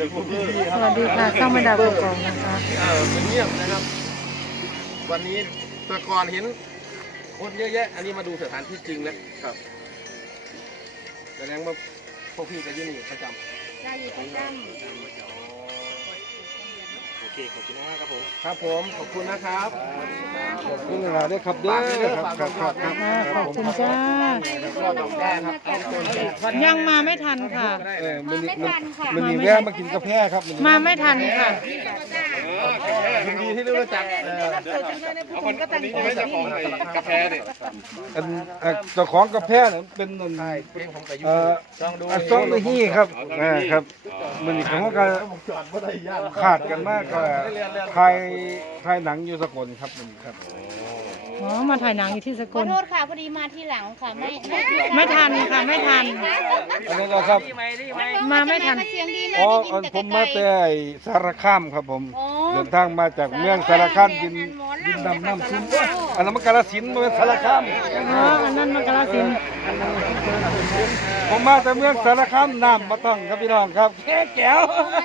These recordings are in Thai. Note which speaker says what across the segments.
Speaker 1: สวัสดีค่ะช่องไม่ดาวกกองนะคะ
Speaker 2: มันเงียบนะครับวันนี้แต่ก่อนเห็นคนเยอะแยะอันนี้มาดูสถานที่จริงนะครับแสดงว่าพวกพี่จะยื่นประจำ
Speaker 3: ได้อยู่ประจำ
Speaker 2: โอเคขอบคุณมากครับผมครับผมขอบคุณนะครับ
Speaker 4: ขอบคุณหลายด้วยครับเด้อครับ
Speaker 1: ขอบคุณจ้ายังมาไม่ทันค่ะ
Speaker 4: มันแวะมากินกาแฟครับ
Speaker 1: มาไม่ทันค่ะ
Speaker 2: ยินดีที่ได้รู้จัก
Speaker 3: คนก็ตั้งใจ
Speaker 2: เจ้าของกาแฟเนี่ย
Speaker 4: เจ้าของกาแฟเป็นซองดูฮี่ครับครับมันของการขาดกันมากก็ถ่ายหนังอยู่สกลครับมันครับ
Speaker 1: อ๋อมาถ่ายหนังอยู่ที่สก
Speaker 3: ขอ
Speaker 1: ล
Speaker 3: โทษค่ะพอดีมาที่หลังค่ะ
Speaker 1: ไม่ทันค่ะไม่ทัน
Speaker 4: อะไรนะครับ
Speaker 1: มาไม่ทัน
Speaker 3: เสียงดีไหม
Speaker 4: อ๋อผมมาแต่สารคามครับผมเดินทางมาจากเมืองสารคามดินดำน้ำซุ่มอันนั้นมันกาฬสินธุ์มันสารคาม
Speaker 1: อ๋ออันนั้นมันกาฬสินธุ์
Speaker 4: ผมมาแต่เมืองสารคามน้ำมาต้องครับพี่น้องครับแก้ว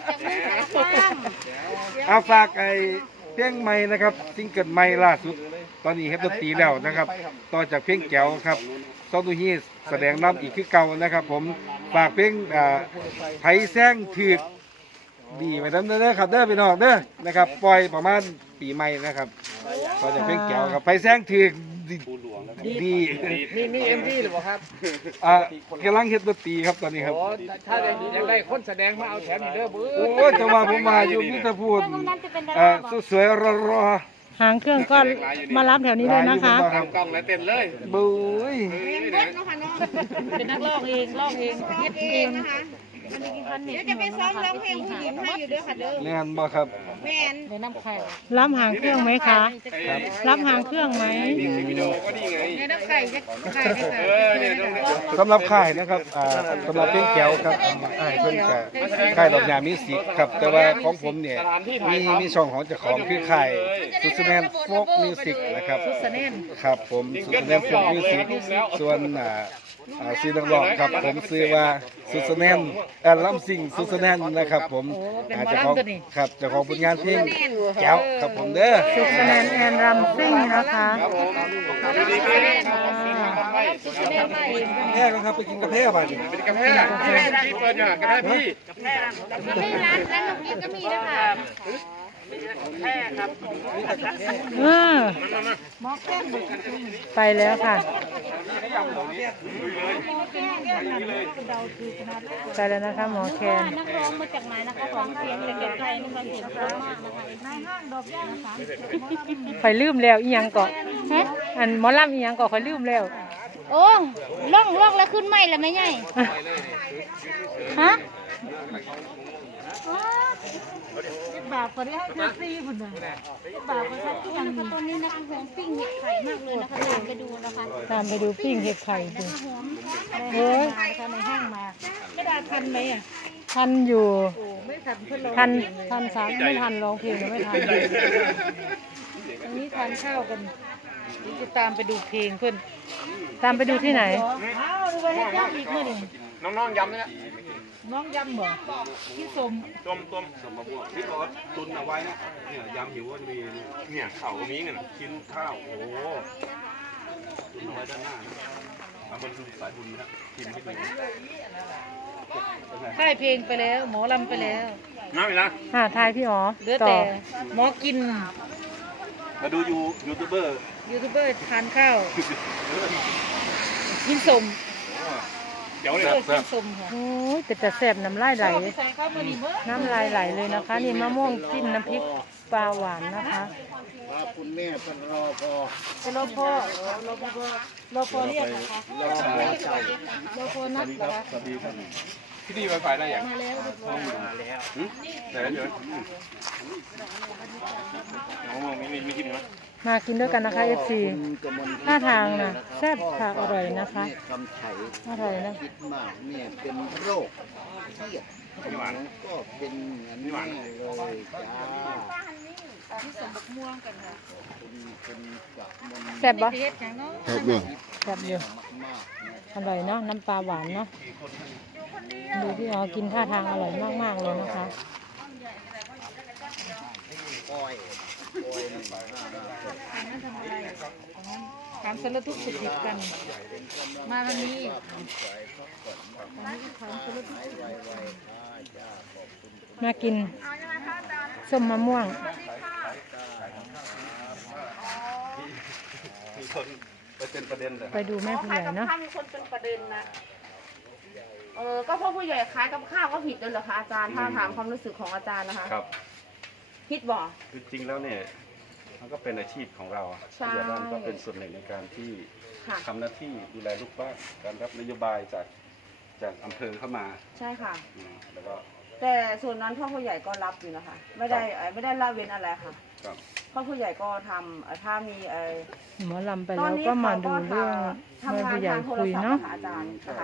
Speaker 4: เอาฝากไอ้เพลงใหม่นะครับซิงเกิลใหม่ล่าสุดตอนนี้เฮ็ดดนตรีแล้วนะครับต่อจากเพลงแก้วครับซองดูฮีแสดงนำอีกคือเก่านะครับผมฝากเพลงไผแซงถือกดีไปทั้งเด้อครับเด้อพี่น้องเด้อนะครับปล่อยประมาณปีใหม่นะครับต่อจากเพลงแก้วครับไผแซงถือกดี
Speaker 2: มีเอ็มพีหรือเปล่าครับ
Speaker 4: กำลังเฮ็ดดนตรีครับตอนนี้ครับ
Speaker 2: ถ้าอยากได้คนแสดงมาเอาแถมอีกเด้อเบ้อ
Speaker 4: โอ้ยแต่ว่าผมมาอยู่มิตรพูดสวยๆรอ
Speaker 1: หางเครื่องก็มารับแถวนี้เลยนะคะ
Speaker 2: กล้องและเต็มเลย
Speaker 4: บุ้ย
Speaker 3: เป็นนักร้องเองร้องเองเฮ็ดเองนะคะเดี๋ยวจะไปซ้อมร้องเพลงผู้หญิงให้อยู่ด้วยค่ะเด้อ
Speaker 4: แม่นบ่ครับ
Speaker 3: แม่น
Speaker 1: ในน้ำไข่รับหางเครื่องไหมคะรับหางเครื่องไหม
Speaker 2: วิดีโอก็ดีไง
Speaker 3: ในน้ำไข่จะไข่
Speaker 4: สำหรับค่ายนะครับสำหรับเพลงแก้วครับเพิ่นจะค่ายดอกยามิวสิกครับแต่ว่าของผมเนี่ยมีช่องของเจ้าของคือค่ายสุสแนนโฟกมิวสิกนะครับครับผมสุสแนนโฟกมิวสิกส่วนซื้อนักร้องครับผมซื้อว่าสุสแนนลำซิ่งสุสแนนนะครับผมเจ้าของครับเจ้าของผลงานเพลงแก้วครับผมเด้อ
Speaker 1: สุสแนนแอนลำซิ่งนะคะ
Speaker 4: แพ้ครับไปกินกาแฟบ้านนี่
Speaker 2: เป็นกาแฟที่เปิดอยู่กาแฟพี่
Speaker 3: ร้านนกยิ้มก็มีนะคะ
Speaker 1: ไปแล้วค่ะไปแล้วนะคะหมอแคน
Speaker 3: นักร้องมาจากไหนนะคะของเสียงแต่ไกลๆนะคะเสียงเพราะมากนะคะในห้างดอกย่านะคะ
Speaker 1: คอยลืมแล้วอีหยังเกาะอันหมอลำอีหยังเกาะคอยลืมแล้ว
Speaker 3: โอ้ล่องแล้วขึ้นไม่แล้วไม่ใหญ่ฮะบาปคนที่ให้เธอซีคนหนึ่งบาปคนที่ยังตัวนี้นะคะหอมปิ้งเห็ดไข่มากเลยนะคะตามไปดูนะคะ
Speaker 1: ตามไปดูปิ้งเห็ดไข่ดู
Speaker 3: โอ้ยในห้างมาไม่ได้ทันไหมอ่ะ
Speaker 1: ทันอยู่
Speaker 3: ไม่ทันเพื่อน
Speaker 1: ทันสามไม่ทันร้องเพลงไม่ทัน
Speaker 3: ตรงนี้ทานข้าวกันจะตามไปดูเพลงเพื่อน
Speaker 1: ตามไปดูที่ไหน
Speaker 3: ดูไปให้ย่ำอีกเมื่อหนึ่ง
Speaker 2: น้องๆย้ำนะ
Speaker 3: น้องยำบ่ที่สม
Speaker 2: ต้มมะม่วงพี่รถตุนเอาไว้นะเนี่ยยำหิวก็มีเนี่ยเข่าก็มีเงี้ยชิ้นข้าวโอ้ตุนเอาไว้ด้านหน้านะมันคือสายบุญนะกินที่เป็น
Speaker 3: ค่ายเพลงไปแล้วหมอลำไปแล้ว
Speaker 2: น้ำอีกนะ
Speaker 1: ทายพี่อ๋อ
Speaker 3: เหลือแต่หมอกิน
Speaker 2: มาดูยูทูบเบอร์
Speaker 3: ทานข้าวกินสม
Speaker 2: เดี๋ยวเลย
Speaker 1: โอ้ยแต่แซ่บน้ำลายไหลน้ำลายไหลเลยนะคะนี่มะม่วงจิ้มน้ำพริกปลาหวานนะคะ
Speaker 4: คุณแม่เป็นรอพอ
Speaker 3: เป็นรอพอเรียกนะคะรอพอนัดเหรอคะ
Speaker 2: ที่นี่ไวไฟได้ยังมาแล้วไหนเดี๋ยวมีกินไหม
Speaker 1: มากินด้วยกันนะคะ FC ท่าทางนะแซ่บค่ะอร่อยนะคะอร่อยนะ
Speaker 4: คิดมากเนี่ยเป็นโรคเครียดก็เป็นอันนี้เลยจ้า
Speaker 3: ที่สมบักม่วงกันค่ะ
Speaker 1: แซ่บปะ
Speaker 4: แซ่บเยอะ
Speaker 1: แซ่บเยอะอร่อยเนาะน้ำปลาหวานเนาะดูพี่อ๋อกินท่าทางอร่อยมากๆเลยนะคะ
Speaker 3: ถามสารทุกข์สุขดิบกัน มาวันนี้ถามสารทุกข์สุขดิบ
Speaker 1: มากินส้มมะม่วง
Speaker 4: มีคนไปเป็นประเด็นเลย
Speaker 1: ไปดูแม่ผู้ใหญ่เนาะ
Speaker 5: มีคนเป็นประเด็นนะก็พ่อผู้ใหญ่ขายกับข้าวก็ผิดเลยเหรอคะอาจารย์ถ้าถามความรู้สึกของอาจารย์นะคะ
Speaker 6: ครับ
Speaker 5: ผิดบ่
Speaker 6: คือจริงแล้วเนี่ยมันก็เป็นอาชีพของเรา
Speaker 5: ใช่
Speaker 6: ผู้ใหญ่บ้านก็เป็นส่วนหนึ่งในการที่
Speaker 5: ค่ะ
Speaker 6: ทำหน้าที่ดูแลลูกบ้านการรับนโยบายจากอำเภอเข้ามา
Speaker 5: ใช่ค่ะ
Speaker 6: แล้วก็
Speaker 5: แต่ส่วนนั้นพ่อผู้ใหญ่ก็รับอยู่นะคะ ไม่ได้ละเว้นอะไรค่ะ
Speaker 6: ครับ
Speaker 5: พ่อผู้ใหญ่ก็ทำถ้ามี
Speaker 1: หมอลำไป
Speaker 5: ตอ
Speaker 1: แล้
Speaker 5: น
Speaker 1: ว
Speaker 5: นี้
Speaker 1: ก็มา
Speaker 5: เขา
Speaker 1: ดู
Speaker 5: ก็
Speaker 1: เรื่องแม่
Speaker 5: ทำงาน
Speaker 1: ผู้ใหญ่
Speaker 5: ทางโทร
Speaker 1: คุย
Speaker 5: ศัพท์
Speaker 1: เนาะ
Speaker 5: ค่ะอาจารย์นะคะ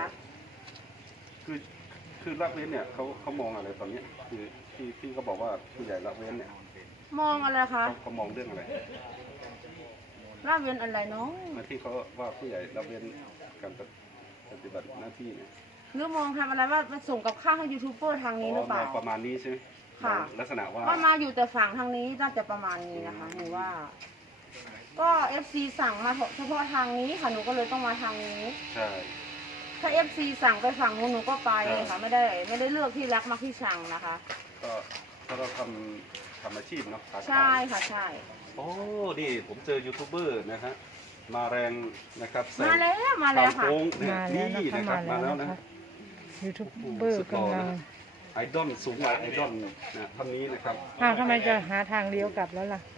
Speaker 6: คือละเว้นเนี่ยเขามองอะไรตอนเนี้ยคือที่เขาบอกว่าผู้ใหญ่ละเว้นเนี่ย
Speaker 5: มองอะไรคะ
Speaker 6: เขามองเรื่องอะไร
Speaker 5: ละเว้นอะไรเนาะ
Speaker 6: หน้าที่เขาว่าผู้ใหญ่ละเว้นการปฏิบัติหน้าที่เนี่ย
Speaker 5: หรือมองทำอะไรว่าไปส่งกับข้าวให้ยูทูบเบอร์ทางนี้หรือเปล่า
Speaker 6: ประมาณนี้ใช่ไหม
Speaker 5: ค่ะ
Speaker 6: ลักษณะว่า
Speaker 5: ว่ามาอยู่แต่ฝั่งทางนี้น่าจะประมาณนี้นะคะหนูว่า ก็เอฟซีสั่งมาเฉพาะทางนี้ค่ะหนูก็เลยต้องมาทางนี้
Speaker 6: ใช่
Speaker 5: ถ้าเอฟซีสั่งไปฝั่งนู้นหนูก็ไปค่ะไม่ได้เลือกที่รักมักที่ชังนะคะ
Speaker 6: ก็ถ้าเราทำอาชีพเนาะค้าขาย
Speaker 5: ใช่ค่ะใช่
Speaker 6: โอ้นี่ผมเจอยูทูบเบอร์นะฮะมาแรงนะครับแสง
Speaker 5: มาแล้ว
Speaker 6: ทาง
Speaker 5: ค่ะ
Speaker 6: โค้งเนี่ย
Speaker 1: มาแล้ว
Speaker 6: นี่
Speaker 1: นะคะ
Speaker 6: นะครับ
Speaker 1: มา
Speaker 6: มา
Speaker 1: แล้
Speaker 6: แล้ว ว
Speaker 1: นะ
Speaker 6: นะคะ
Speaker 1: ยูทูบเบอร์กำลัง
Speaker 6: ไอดอลสูงวัยไอดอลนะท่านนี้นะครับ
Speaker 1: อ้าวทำไมจะหาทางเลี้ยวกลับแล้วล่ะ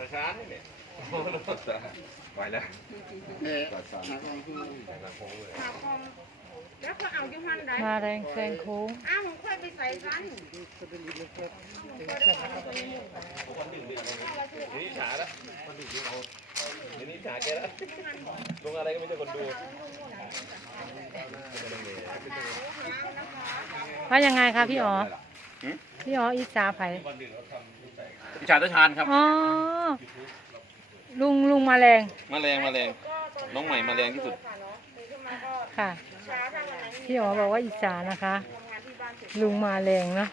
Speaker 6: ไหวแล้วกว่าสาม
Speaker 5: แล้วเขาเอาอยู่หันใด
Speaker 1: มาแรงแซงโค้ง
Speaker 5: อ้าวผมค่อยไปใส่กัน
Speaker 2: นี่ฉาละคนดูเราเดี๋ยวนี้ฉาแกแล้วลงอะไรก็ไม่ใช่คนดู
Speaker 1: ว่ายังไงคะพี่อ๋อพี่อ๋ออิจฉาไผ
Speaker 2: อิจฉาตะชานครับ
Speaker 1: อ๋อลุงมาแรง
Speaker 2: มาแรงน้องใหม่มาแรงที่สุด
Speaker 1: ค่ะพี่อ๋อบอกว่าอิจฉานะคะ ลุงมาแรงนะ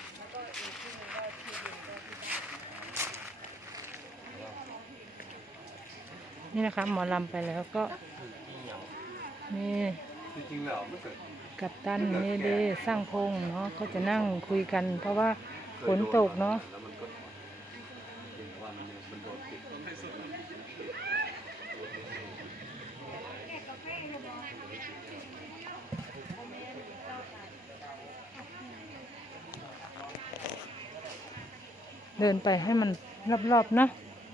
Speaker 1: นี่นะคะหมอลำไปแล้วก็นี่
Speaker 6: จริงๆแล้วมันเกิด
Speaker 1: กับตันนี่เด้สร้างพงเนาะก็จะนั่งคุยกัน เพราะว่าฝนตกเนาะ
Speaker 6: แล้วมันก็เห็นว่ามันโดนติด
Speaker 1: เดินไปให้มันรอบๆเนาะ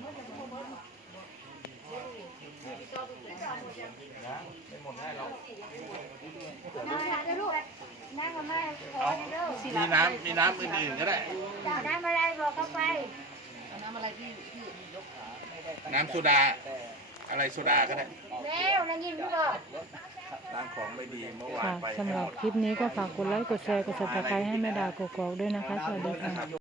Speaker 2: มีน้ำอื่นๆก็ได้
Speaker 3: น้ำอะไรบอกเขาไป
Speaker 2: น้ำโซดา อะไรโซดาก็ได้
Speaker 3: แล้วนั่งยิ้มด้วย
Speaker 2: ล้างของไม่ดีเมื่อวาน
Speaker 1: ค่ะ
Speaker 2: ไป
Speaker 1: สำหรับคลิปนี้ก็ฝากกดไลค์กดแชร์กด Subscribe ให้แม่ดากกอกๆด้วยนะคะ สวัสดีค่ะ